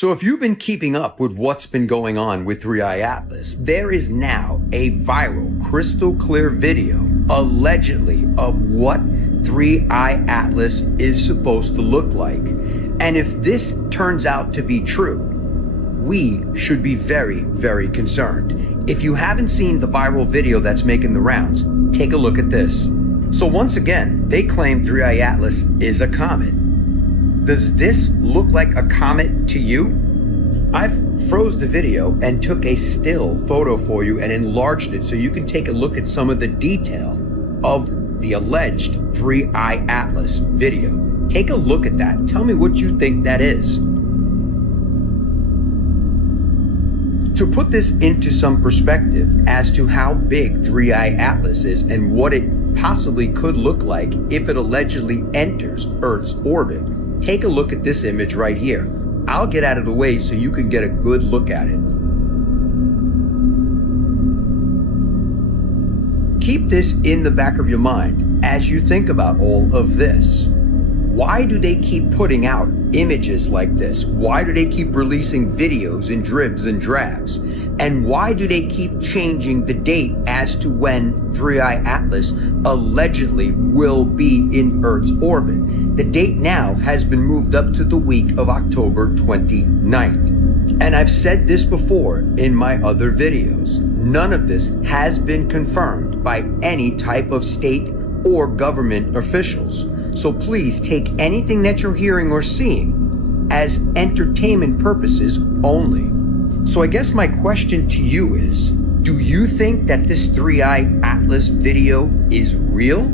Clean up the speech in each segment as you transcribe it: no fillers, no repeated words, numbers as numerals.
So if you've been keeping up with what's been going on with 3i Atlas, there is now a viral, crystal clear video, allegedly, of what 3i Atlas is supposed to look like. And if this turns out to be true, we should be very, very concerned. If you haven't seen the viral video that's making the rounds, take a look at this. So once again, they claim 3i Atlas is a comet. Does this look like a comet to you? I've froze the video and took a still photo for you and enlarged it so you can take a look at some of the detail of the alleged 3i Atlas video. Take a look at that. Tell me what you think that is. To put this into some perspective as to how big 3i Atlas is and what it possibly could look like if it allegedly enters Earth's orbit, take a look at this image right here. I'll get out of the way so you can get a good look at it. Keep this in the back of your mind as you think about all of this. Why do they keep putting out images like this? Why do they keep releasing videos in dribs and drabs? And why do they keep changing the date as to when 3i Atlas allegedly will be in Earth's orbit? The date now has been moved up to the week of October 29th. And I've said this before in my other videos. None of this has been confirmed by any type of state or government officials. So please take anything that you're hearing or seeing as entertainment purposes only. So I guess my question to you is, do you think that this 3i Atlas video is real?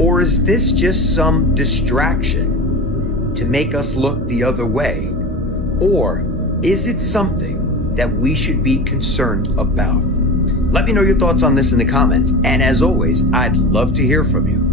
Or is this just some distraction to make us look the other way? Or is it something that we should be concerned about? Let me know your thoughts on this in the comments. And as always, I'd love to hear from you.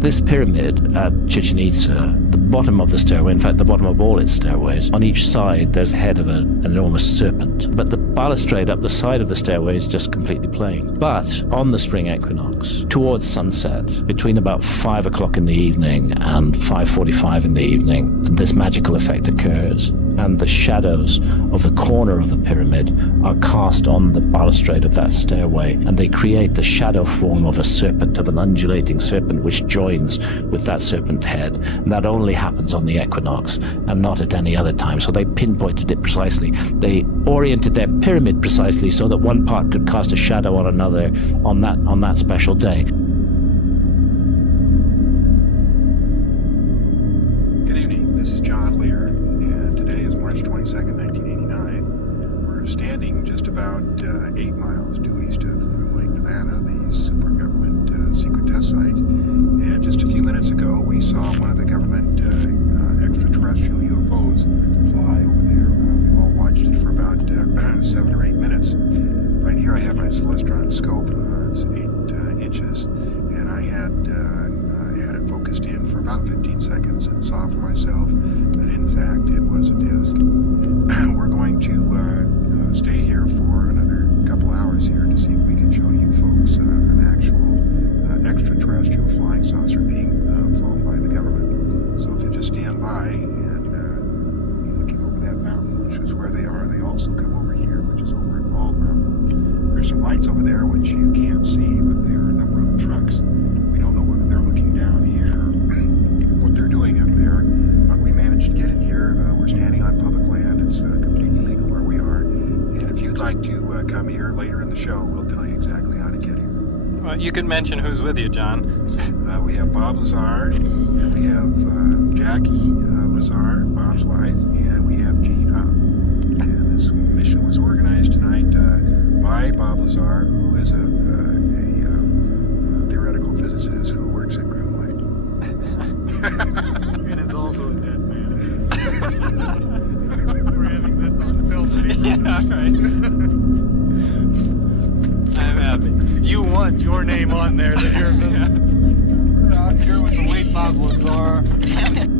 This pyramid at Chichen Itza, the bottom of the stairway, in fact the bottom of all its stairways, on each side there's the head of an enormous serpent. But the balustrade up the side of the stairway is just completely plain. But on the spring equinox, towards sunset, between about 5 o'clock in the evening and 5:45 in the evening, this magical effect occurs. And the shadows of the corner of the pyramid are cast on the balustrade of that stairway, and they create the shadow form of a serpent, of an undulating serpent, which joins with that serpent head. And that only happens on the equinox and not at any other time. So they pinpointed it precisely. They oriented their pyramid precisely so that one part could cast a shadow on another on that special day. Good evening, this is John Lear. March 22nd, 1989. We're standing just about 8 miles due east of Groom Lake, Nevada, the super government secret test site. And just a few minutes ago, we saw one of the government extraterrestrial UFOs fly over there. We've all watched it for about 7 or 8 minutes. Right here I have my Celestron scope. It's 8 inches. And I had it focused in for about 15 seconds and saw for myself that in fact it was a disc. We're going to stay here for another couple hours here to see if we can show you folks an actual extraterrestrial flying saucer being flown by the government. So if you just stand by and be looking over that mountain, which is where they are, they also come over here, which is over at Bald Mountain. There's some lights over there which you can't see, but there are a number of trucks. We don't know whether they're looking down here or what they're doing up there, but we managed to get in here. We're standing on public land. It's completely legal where we are. And if you'd like to come here later in the show, we'll tell you exactly how to get here. Well, you can mention who's with you, John. We have Bob Lazar, and we have Jackie Lazar, Bob's wife, and we have Jean Huff. And this mission was organized tonight by Bob Lazar, who is a theoretical physicist who works at Groom Lake. And is also a dead man. We're having this on film. Yeah, right. I'm happy. You want your name on there that you're a Here with the weight bug, Lazar. Damn it.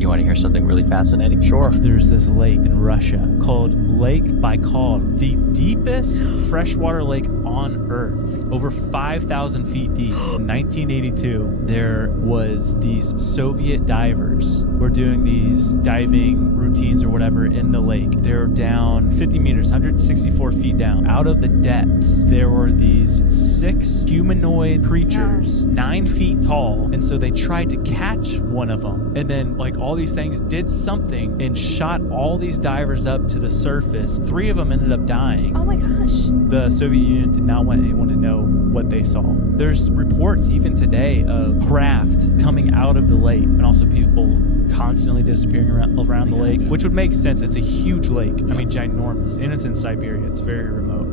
You want to hear something really fascinating? Sure. There's this lake in Russia called Lake Baikal, the deepest freshwater lake on Earth, over 5,000 feet deep. In 1982, there was these Soviet divers were doing these diving routines or whatever in the lake. They're down 50 meters, 164 feet down. Out of the depths, there were these 6 humanoid creatures, 9 feet tall. And so they tried to catch one of them. And then like all these things did something and shot all these divers up to the surface. 3 of them ended up dying. Oh my gosh. The Soviet Union did not want anyone to know what they saw. There's reports even today of craft coming out of the lake and also people constantly disappearing around the lake, which would make sense. It's a huge lake. I mean, ginormous. And it's in Siberia. It's very remote.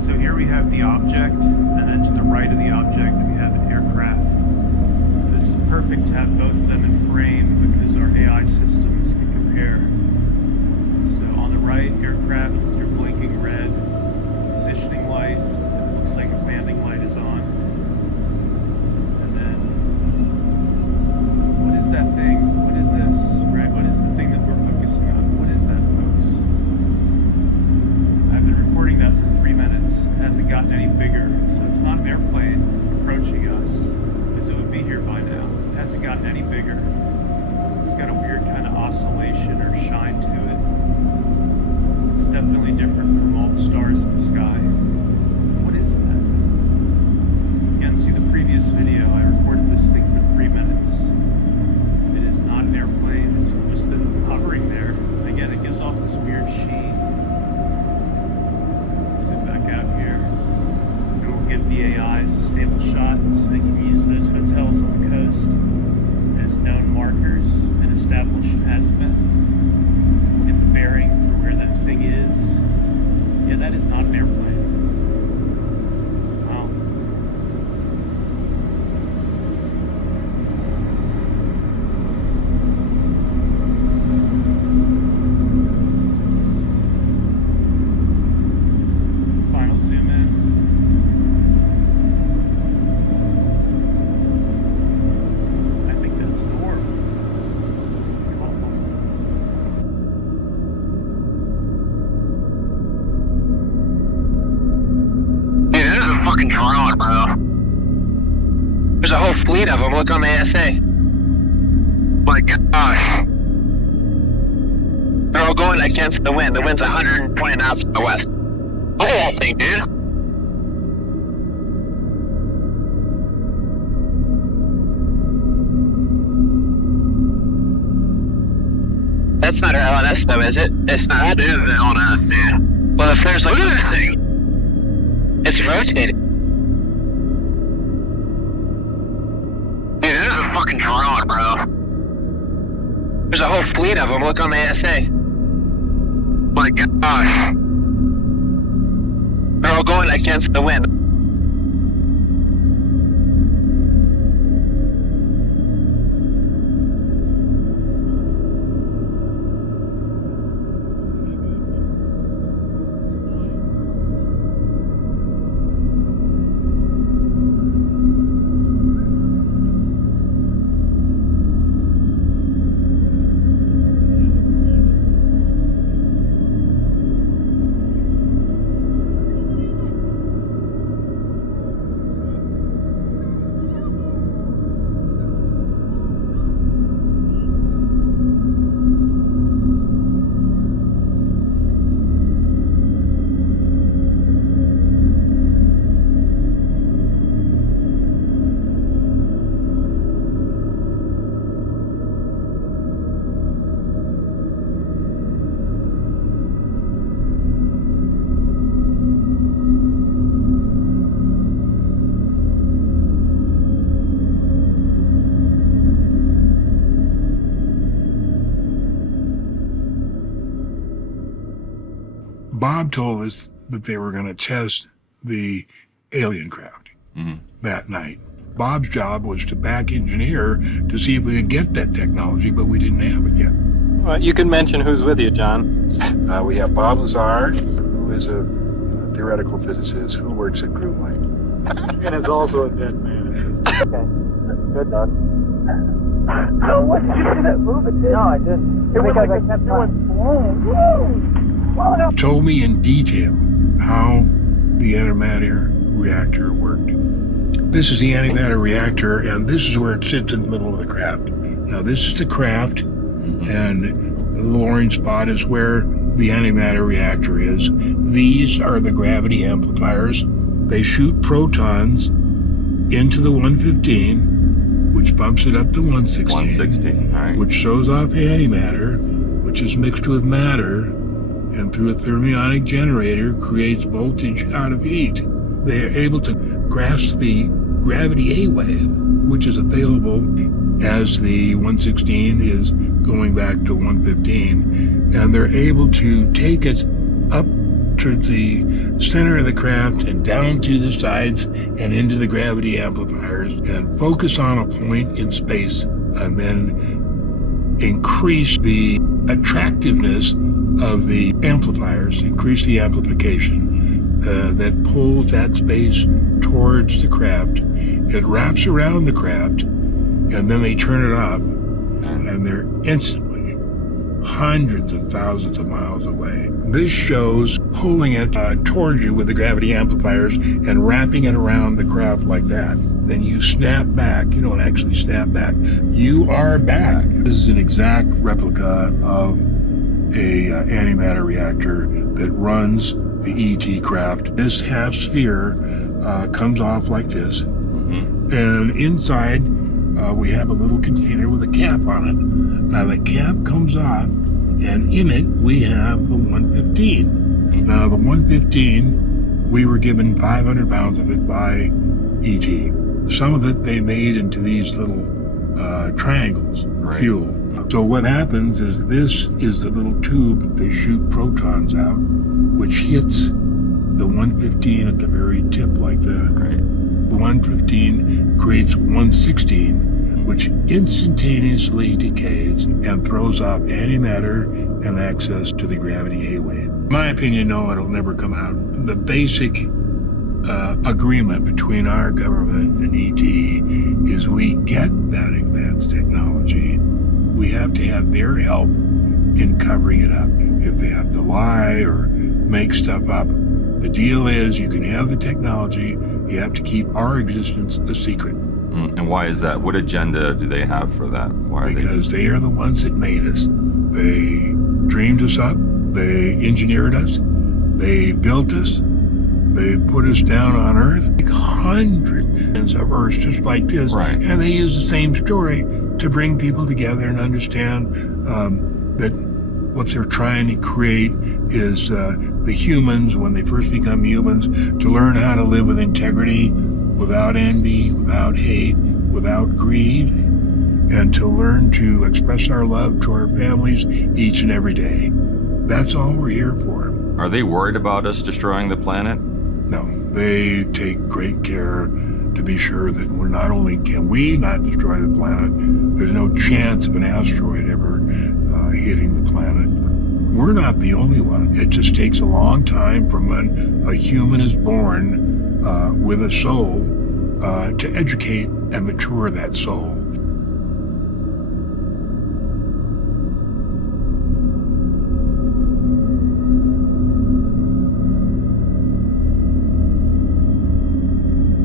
So here we have the object, and then to the right of the object we have an aircraft. So this is perfect to have both of them in frame because our AI systems can compare. So on the right, aircraft with your blinking red positioning light, and it looks like a landing light is on. And then, what is that thing? What is this? Right? What is the thing that we're focusing on? What is that, folks? I've been recording that for 3 minutes. It hasn't gotten any bigger, so it's not an airplane approaching us, because it would be here by now. It hasn't gotten any bigger. It's got a weird kind of oscillation or shine to it. It's definitely different from all the stars in the sky. What is that? Again, see the previous video. I recorded this thing for 3 minutes. It is not an airplane. It's just been hovering there. Again, it gives off this weird sheen. Out here. It will give the AIs a stable shot so they can use those hotels on the coast as known markers and establish an azimuth, get the bearing for where that thing is. Yeah, that is not an airplane. Wow. Final zoom in. I think that's an orb. Dude, this is a fucking drone, bro. There's a whole fleet of them. Look on the ASA. My gosh. They're all going against the wind. The wind's 120 knots from the west. Look at that thing, dude. That's not our LNS though, is it? It's not. That is the LNS, dude. Well, if there's like... Look at this thing. It's rotating. Dude, this is a fucking drone, bro. There's a whole fleet of them. Look on the ASA. My gosh. They're all going against the wind. Bob told us that they were going to test the alien craft that night. Bob's job was to back engineer to see if we could get that technology, but we didn't have it yet. Well, you can mention who's with you, John. We have Bob Lazar, who is a theoretical physicist who works at Groomlight. And is also a dead man. Good dog. Oh, what did you do that move? No, I didn't. It was like I kept doing. Told me in detail how the antimatter reactor worked. This is the antimatter reactor, and this is where it sits in the middle of the craft. Now, this is the craft, and the little orange spot is where the antimatter reactor is. These are the gravity amplifiers. They shoot protons into the 115, which bumps it up to 116. 116, right. Which shows off antimatter, which is mixed with matter, and through a thermionic generator creates voltage out of heat. They are able to grasp the gravity A wave, which is available as the 116 is going back to 115, and they're able to take it up to the center of the craft and down to the sides and into the gravity amplifiers and focus on a point in space and then increase the attractiveness of the amplifiers, increase the amplification that pulls that space towards the craft. It wraps around the craft, and then they turn it off, and they're instantly hundreds of thousands of miles away. This shows pulling it towards you with the gravity amplifiers and wrapping it around the craft like that. Then you snap back. You don't actually snap back. You are back. This is an exact replica of a antimatter reactor that runs the ET craft. This half sphere comes off like this, and inside we have a little container with a cap on it. Now the cap comes off, and in it we have the 115. Now the 115, we were given 500 pounds of it by ET. Some of it they made into these little triangles for fuel. So what happens is this is the little tube that they shoot protons out, which hits the 115 at the very tip like that. The 115 creates 116, which instantaneously decays and throws off antimatter and access to the gravity A wave. In my opinion, no, it'll never come out. The basic agreement between our government and ET is we get that advanced technology. We have to have their help in covering it up. If they have to lie or make stuff up, the deal is you can have the technology, you have to keep our existence a secret. And why is that? What agenda do they have for that? Why because they are the ones that made us. They dreamed us up, they engineered us, they built us, they put us down on Earth, like hundreds of Earths just like this, and they use the same story to bring people together and understand that what they're trying to create is the humans, when they first become humans, to learn how to live with integrity, without envy, without hate, without greed, and to learn to express our love to our families each and every day. That's all we're here for. Are they worried about us destroying the planet? No, they take great care to be sure that we're not only can we not destroy the planet, there's no chance of an asteroid ever hitting the planet. We're not the only one. It just takes a long time from when a human is born with a soul to educate and mature that soul.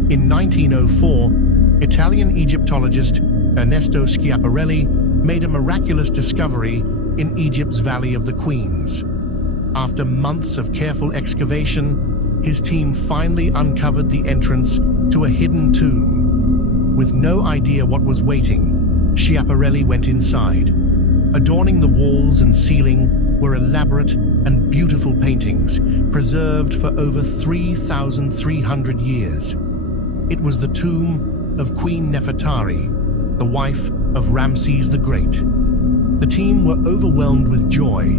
In 1904, Italian Egyptologist Ernesto Schiaparelli made a miraculous discovery in Egypt's Valley of the Queens. After months of careful excavation, his team finally uncovered the entrance to a hidden tomb. With no idea what was waiting, Schiaparelli went inside. Adorning the walls and ceiling were elaborate and beautiful paintings, preserved for over 3,300 years. It was the tomb of Queen Nefertari, the wife of Ramses the Great. The team were overwhelmed with joy,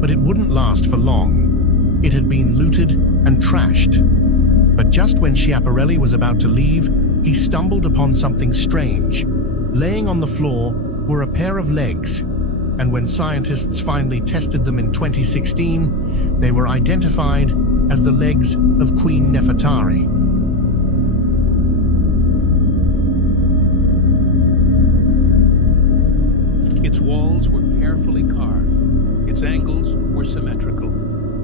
but it wouldn't last for long. It had been looted and trashed. But just when Schiaparelli was about to leave, he stumbled upon something strange. Laying on the floor were a pair of legs, and when scientists finally tested them in 2016, they were identified as the legs of Queen Nefertari. Its walls were carefully carved. Its angles were symmetrical.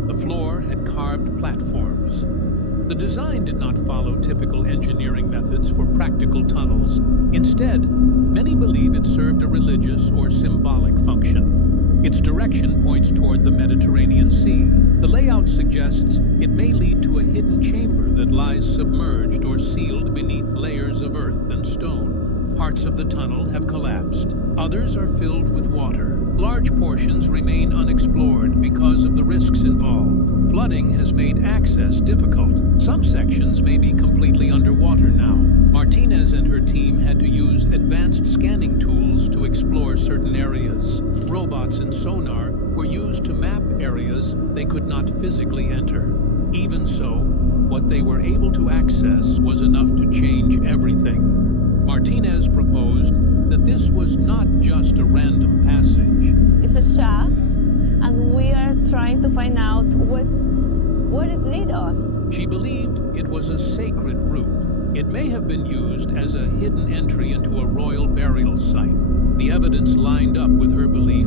The floor had carved platforms. The design did not follow typical engineering methods for practical tunnels. Instead, many believe it served a religious or symbolic function. Its direction points toward the Mediterranean Sea. The layout suggests it may lead to a hidden chamber that lies submerged or sealed beneath layers of earth and stone. Parts of the tunnel have collapsed. Others are filled with water. Large portions remain unexplored because of the risks involved. Flooding has made access difficult. Some sections may be completely underwater now. Martinez and her team had to use advanced scanning tools to explore certain areas. Robots and sonar were used to map areas they could not physically enter. Even so, what they were able to access was enough to change everything. Martinez proposed that this was not just a random passage. It's a shaft, and we are trying to find out what it leads us. She believed it was a sacred route. It may have been used as a hidden entry into a royal burial site. The evidence lined up with her belief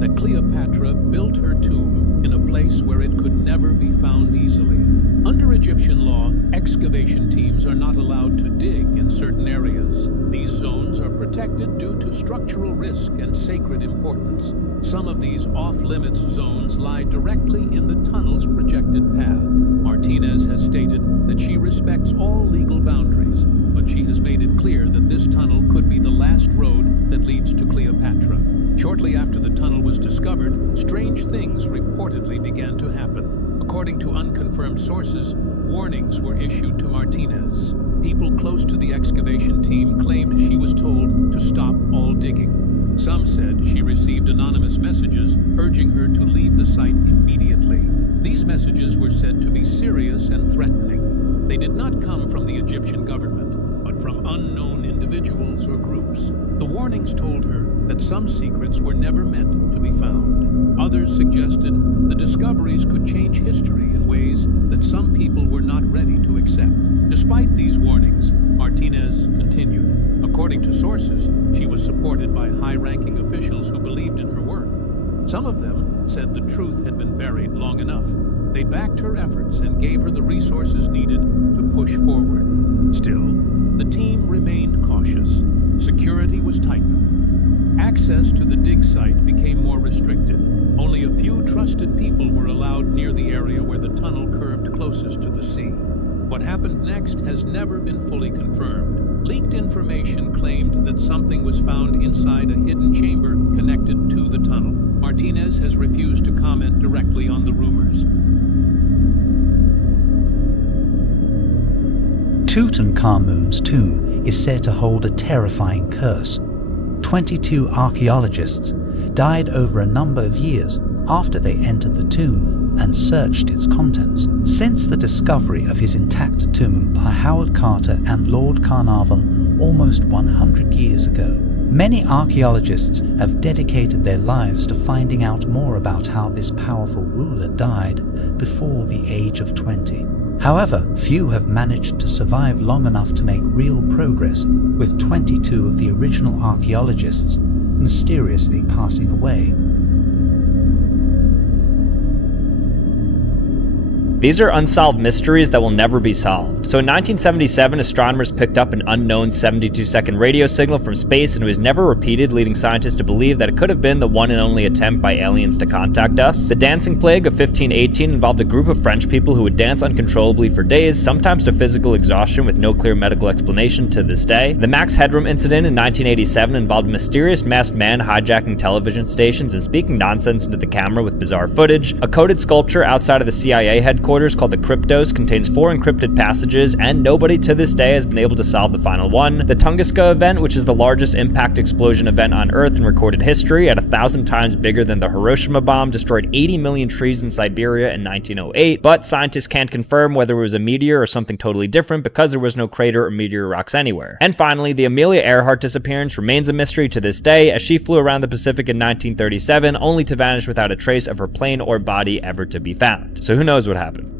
that Cleopatra built her tomb in a place where it could never be found easily. Under Egyptian law, excavation teams are not allowed to dig in certain areas. These zones are protected due to structural risk and sacred importance. Some of these off-limits zones lie directly in the tunnel's projected path. Martinez has stated that she respects all legal boundaries, but she has made it clear that this tunnel could be the last road that leads to Cleopatra. Shortly after the tunnel was discovered, strange things reportedly began to happen. According to unconfirmed sources, warnings were issued to Martinez. People close to the excavation team claimed she was told to stop all digging. Some said she received anonymous messages urging her to leave the site immediately. These messages were said to be serious and threatening. They did not come from the Egyptian government, but from unknown individuals or groups. The warnings told her that some secrets were never meant to be found. Others suggested the discoveries could change history in ways that some people were not ready to accept. Despite these warnings, Martinez continued. According to sources, she was supported by high-ranking officials who believed in her work. Some of them said the truth had been buried long enough. They backed her efforts and gave her the resources needed to push forward. Still, the team remained cautious. Security was tightened. Access to the dig site became more restricted. Only a few trusted people were allowed near the area where the tunnel curved closest to the sea. What happened next has never been fully confirmed. Leaked information claimed that something was found inside a hidden chamber connected to the tunnel. Martinez has refused to comment directly on the rumors. Tutankhamun's tomb is said to hold a terrifying curse. 22 archaeologists died over a number of years after they entered the tomb and searched its contents. Since the discovery of his intact tomb by Howard Carter and Lord Carnarvon almost 100 years ago, many archaeologists have dedicated their lives to finding out more about how this powerful ruler died before the age of 20. However, few have managed to survive long enough to make real progress, with 22 of the original archaeologists mysteriously passing away. These are unsolved mysteries that will never be solved. So in 1977, astronomers picked up an unknown 72-second radio signal from space, and it was never repeated, leading scientists to believe that it could have been the one and only attempt by aliens to contact us. The dancing plague of 1518 involved a group of French people who would dance uncontrollably for days, sometimes to physical exhaustion with no clear medical explanation to this day. The Max Headroom incident in 1987 involved a mysterious masked man hijacking television stations and speaking nonsense into the camera with bizarre footage. A coded sculpture outside of the CIA headquarters recorders called the Cryptos contains 4 encrypted passages, and nobody to this day has been able to solve the final one. The Tunguska event, which is the largest impact explosion event on Earth in recorded history, at 1,000 times bigger than the Hiroshima bomb, destroyed 80 million trees in Siberia in 1908, but scientists can't confirm whether it was a meteor or something totally different because there was no crater or meteor rocks anywhere. And finally, the Amelia Earhart disappearance remains a mystery to this day, as she flew around the Pacific in 1937, only to vanish without a trace of her plane or body ever to be found. So who knows what happened?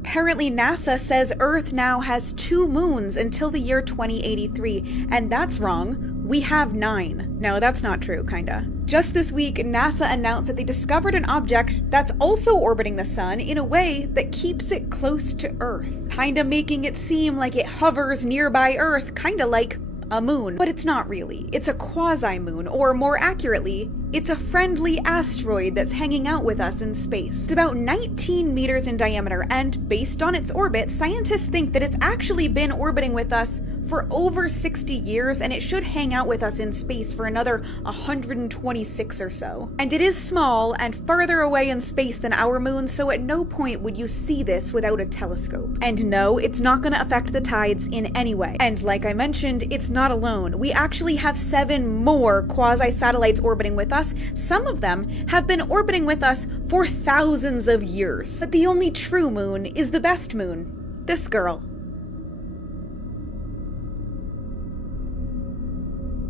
Apparently NASA says Earth now has 2 moons until the year 2083, and that's wrong. We have 9. No, that's not true, kinda. Just this week, NASA announced that they discovered an object that's also orbiting the sun in a way that keeps it close to Earth, kinda making it seem like it hovers nearby Earth, kinda like a moon. But it's not really. It's a quasi-moon, or more accurately, it's a friendly asteroid that's hanging out with us in space. It's about 19 meters in diameter, and based on its orbit, scientists think that it's actually been orbiting with us for over 60 years, and it should hang out with us in space for another 126 or so. And it is small and farther away in space than our moon, so at no point would you see this without a telescope. And no, it's not going to affect the tides in any way. And like I mentioned, it's not alone. We actually have 7 more quasi-satellites orbiting with us. Some of them have been orbiting with us for thousands of years. But the only true moon is the best moon. This girl.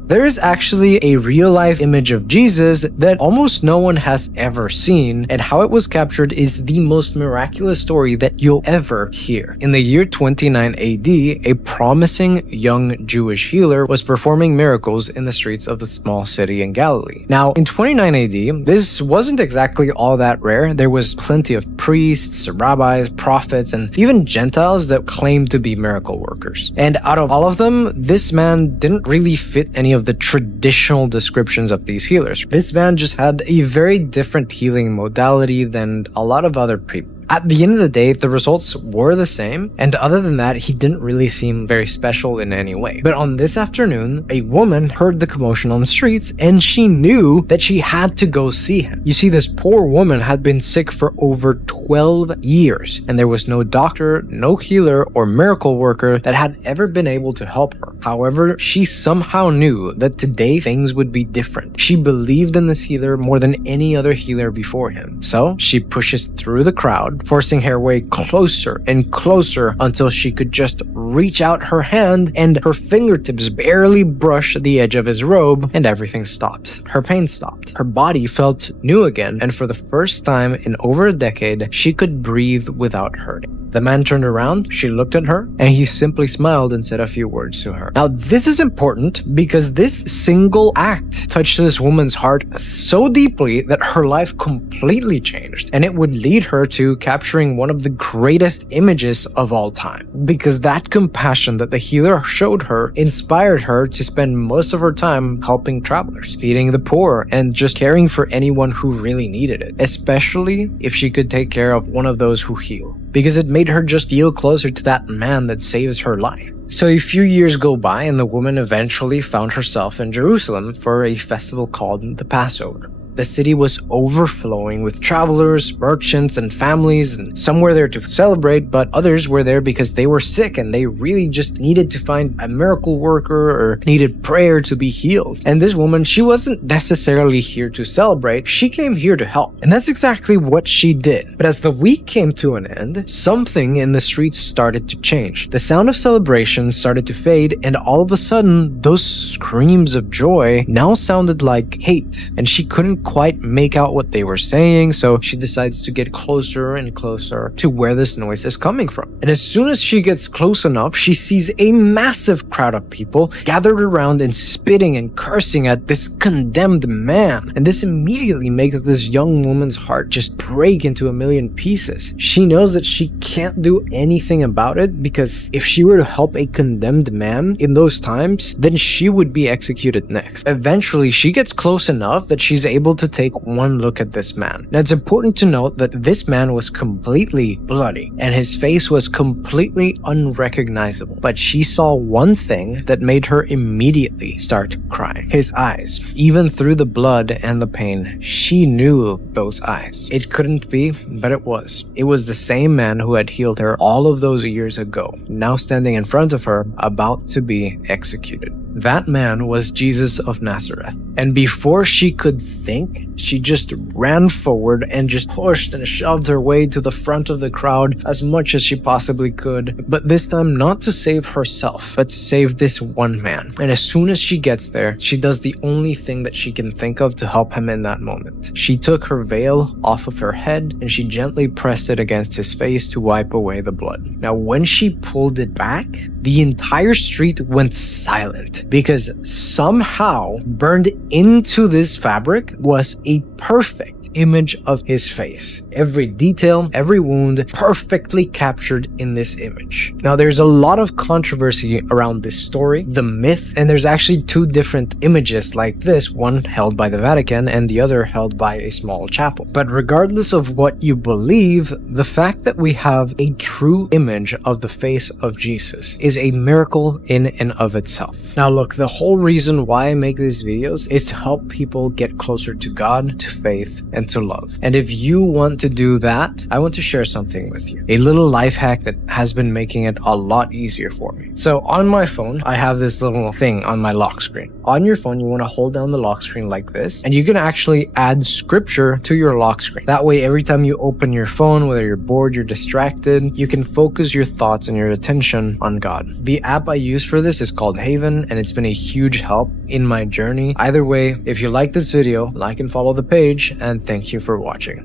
There is actually a real-life image of Jesus that almost no one has ever seen, and how it was captured is the most miraculous story that you'll ever hear. In the year 29 AD, a promising young Jewish healer was performing miracles in the streets of the small city in Galilee. Now, in 29 AD, this wasn't exactly all that rare. There was plenty of priests, rabbis, prophets, and even Gentiles that claimed to be miracle workers. And out of all of them, this man didn't really fit any of the traditional descriptions of these healers. This man just had a very different healing modality than a lot of other people. At the end of the day, the results were the same, and other than that, he didn't really seem very special in any way. But on this afternoon, a woman heard the commotion on the streets, and she knew that she had to go see him. You see, this poor woman had been sick for over 12 years, and there was no doctor, no healer, or miracle worker that had ever been able to help her. However, she somehow knew that today things would be different. She believed in this healer more than any other healer before him. So she pushes through the crowd, forcing her way closer and closer until she could just reach out her hand and her fingertips barely brush the edge of his robe, and everything stopped. Her pain stopped. Her body felt new again, and for the first time in over a decade, she could breathe without hurting. The man turned around, she looked at her, and he simply smiled and said a few words to her. Now, this is important because this single act touched this woman's heart so deeply that her life completely changed, and it would lead her to capturing one of the greatest images of all time. Because that compassion that the healer showed her inspired her to spend most of her time helping travelers, feeding the poor, and just caring for anyone who really needed it, especially if she could take care of one of those who heal. Because it made her just feel closer to that man that saves her life. So a few years go by, and the woman eventually found herself in Jerusalem for a festival called the Passover. The city was overflowing with travelers, merchants, and families, and some were there to celebrate, but others were there because they were sick and they really just needed to find a miracle worker or needed prayer to be healed. And this woman, she wasn't necessarily here to celebrate, she came here to help. And that's exactly what she did. But as the week came to an end, something in the streets started to change. The sound of celebration started to fade, and all of a sudden, those screams of joy now sounded like hate, and she couldn't quite make out what they were saying, so she decides to get closer and closer to where this noise is coming from. And as soon as she gets close enough, she sees a massive crowd of people gathered around and spitting and cursing at this condemned man. And this immediately makes this young woman's heart just break into a million pieces. She knows that she can't do anything about it, because if she were to help a condemned man in those times, then she would be executed next. Eventually, she gets close enough that she's able to take one look at this man. Now, it's important to note that this man was completely bloody and his face was completely unrecognizable, but she saw one thing that made her immediately start crying. His eyes. Even through the blood and the pain, she knew those eyes. It couldn't be, but it was. It was the same man who had healed her all of those years ago, now standing in front of her, about to be executed. That man was Jesus of Nazareth. And before she could think, she just ran forward and just pushed and shoved her way to the front of the crowd as much as she possibly could. But this time not to save herself, but to save this one man. And as soon as she gets there, she does the only thing that she can think of to help him in that moment. She took her veil off of her head and she gently pressed it against his face to wipe away the blood. Now, when she pulled it back, the entire street went silent, because somehow burned into this fabric was a perfect image of his face. Every detail, every wound, perfectly captured in this image. Now, there's a lot of controversy around this story, the myth, and there's actually two different images like this, one held by the Vatican and the other held by a small chapel. But regardless of what you believe, the fact that we have a true image of the face of Jesus is a miracle in and of itself. Now look, the whole reason why I make these videos is to help people get closer to God, to faith, and and to love. And if you want to do that, I want to share something with you. A little life hack that has been making it a lot easier for me. So on my phone, I have this little thing on my lock screen. On your phone, you want to hold down the lock screen like this, and you can actually add scripture to your lock screen. That way, every time you open your phone, whether you're bored, you're distracted, you can focus your thoughts and your attention on God. The app I use for this is called Haven, and it's been a huge help in my journey. Either way, if you like this video, like and follow the page, and thank you for watching.